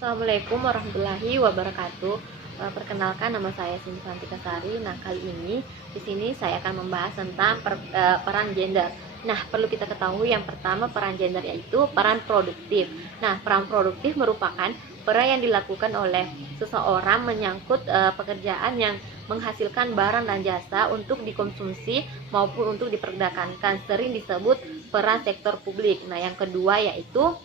Assalamualaikum warahmatullahi wabarakatuh. Perkenalkan, nama saya Cindy Fantika Sari. Nah, kali ini di sini saya akan membahas tentang peran gender. Nah, perlu kita ketahui yang pertama, peran gender yaitu peran produktif. Nah, peran produktif merupakan peran yang dilakukan oleh seseorang menyangkut pekerjaan yang menghasilkan barang dan jasa untuk dikonsumsi maupun untuk diperdagangkan, sering disebut peran sektor publik. Nah, yang kedua yaitu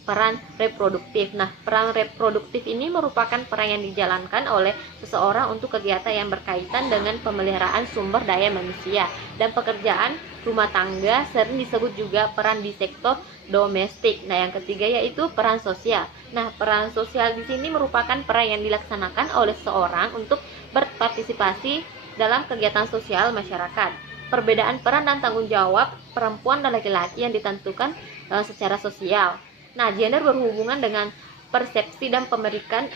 peran reproduktif. Nah, peran reproduktif ini merupakan peran yang dijalankan oleh seseorang untuk kegiatan yang berkaitan dengan pemeliharaan sumber daya manusia dan pekerjaan rumah tangga, sering disebut juga peran di sektor domestik. Nah, yang ketiga yaitu peran sosial. Nah, peran sosial di sini merupakan peran yang dilaksanakan oleh seseorang untuk berpartisipasi dalam kegiatan sosial masyarakat. Perbedaan peran dan tanggung jawab perempuan dan laki-laki yang ditentukan secara sosial. Nah, gender berhubungan dengan persepsi dan pemikiran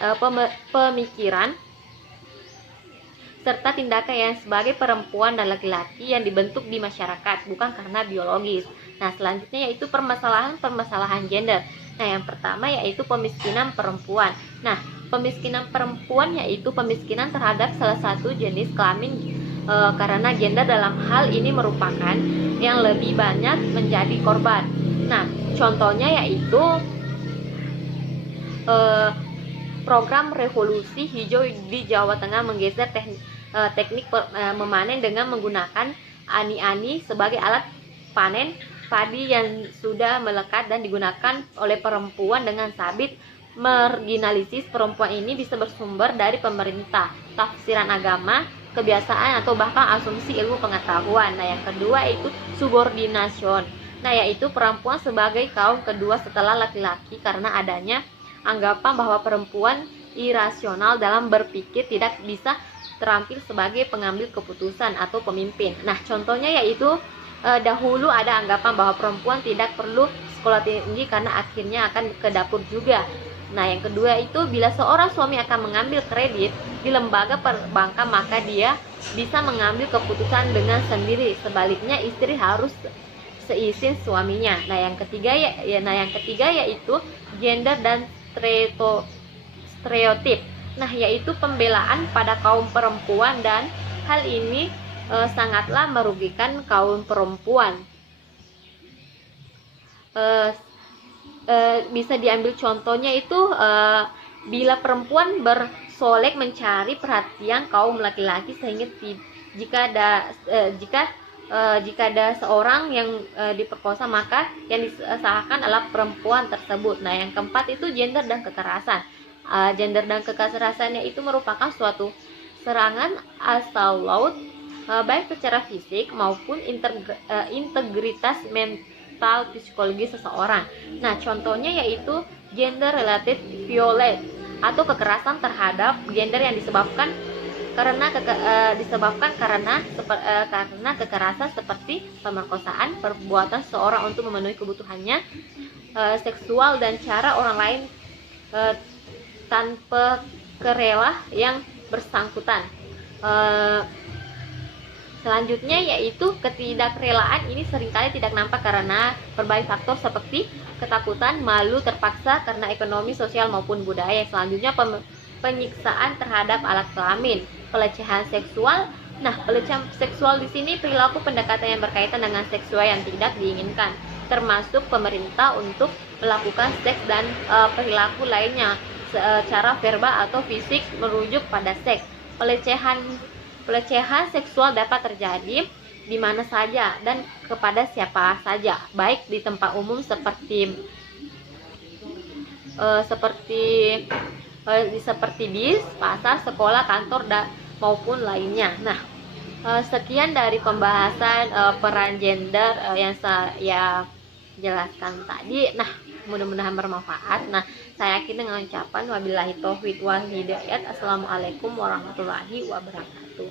serta tindakan yang sebagai perempuan dan laki-laki yang dibentuk di masyarakat, bukan karena biologis. Nah, selanjutnya yaitu permasalahan gender. Nah, yang pertama yaitu pemiskinan perempuan. Nah, pemiskinan perempuan yaitu pemiskinan terhadap salah satu jenis kelamin karena gender dalam hal ini merupakan yang lebih banyak menjadi korban. Nah, contohnya yaitu program revolusi hijau di Jawa Tengah menggeser teknik memanen dengan menggunakan ani-ani sebagai alat panen padi yang sudah melekat dan digunakan oleh perempuan dengan sabit. Marginalisis perempuan ini bisa bersumber dari pemerintah, tafsiran agama, kebiasaan, atau bahkan asumsi ilmu pengetahuan. Nah, yang kedua itu subordination. Nah, yaitu perempuan sebagai kaum kedua setelah laki-laki karena adanya anggapan bahwa perempuan irasional dalam berpikir, tidak bisa terampil sebagai pengambil keputusan atau pemimpin. Nah, contohnya yaitu dahulu ada anggapan bahwa perempuan tidak perlu sekolah tinggi karena akhirnya akan ke dapur juga. Nah, yang kedua itu bila seorang suami akan mengambil kredit di lembaga perbankan, maka dia bisa mengambil keputusan dengan sendiri. Sebaliknya, istri harus seizin suaminya. Nah, yang ketiga yaitu gender dan stereotip. Nah, yaitu pembelaan pada kaum perempuan, dan hal ini sangatlah merugikan kaum perempuan. Bisa diambil contohnya itu bila perempuan bersolek mencari perhatian kaum laki-laki, sehingga jika ada seorang yang diperkosa, maka yang disalahkan adalah perempuan tersebut. Nah, yang keempat itu gender dan kekerasan. Gender dan kekerasannya itu merupakan suatu serangan asal laut, baik secara fisik maupun integritas mental psikologi seseorang. Nah, contohnya yaitu gender related violence atau kekerasan terhadap gender yang disebabkan karena kekerasan seperti pemerkosaan, perbuatan seorang untuk memenuhi kebutuhannya seksual dan cara orang lain tanpa kerela yang bersangkutan. Selanjutnya yaitu ketidakrelaan. Ini seringkali tidak nampak karena berbagai faktor seperti ketakutan, malu, terpaksa karena ekonomi, sosial maupun budaya. Selanjutnya penyiksaan terhadap alat kelamin, pelecehan seksual. Nah, pelecehan seksual di sini perilaku pendekatan yang berkaitan dengan seksual yang tidak diinginkan, termasuk pemerintah untuk melakukan seks dan perilaku lainnya secara verbal atau fisik merujuk pada seks. Pelecehan seksual dapat terjadi di mana saja dan kepada siapa saja, baik di tempat umum seperti bis, pasar, sekolah, kantor, maupun lainnya. Nah, sekian dari pembahasan peran gender yang saya jelaskan tadi. Nah, mudah-mudahan bermanfaat. Nah, saya akhiri dengan ucapan wabillahi taufiq wal hidayah. Assalamualaikum warahmatullahi wabarakatuh.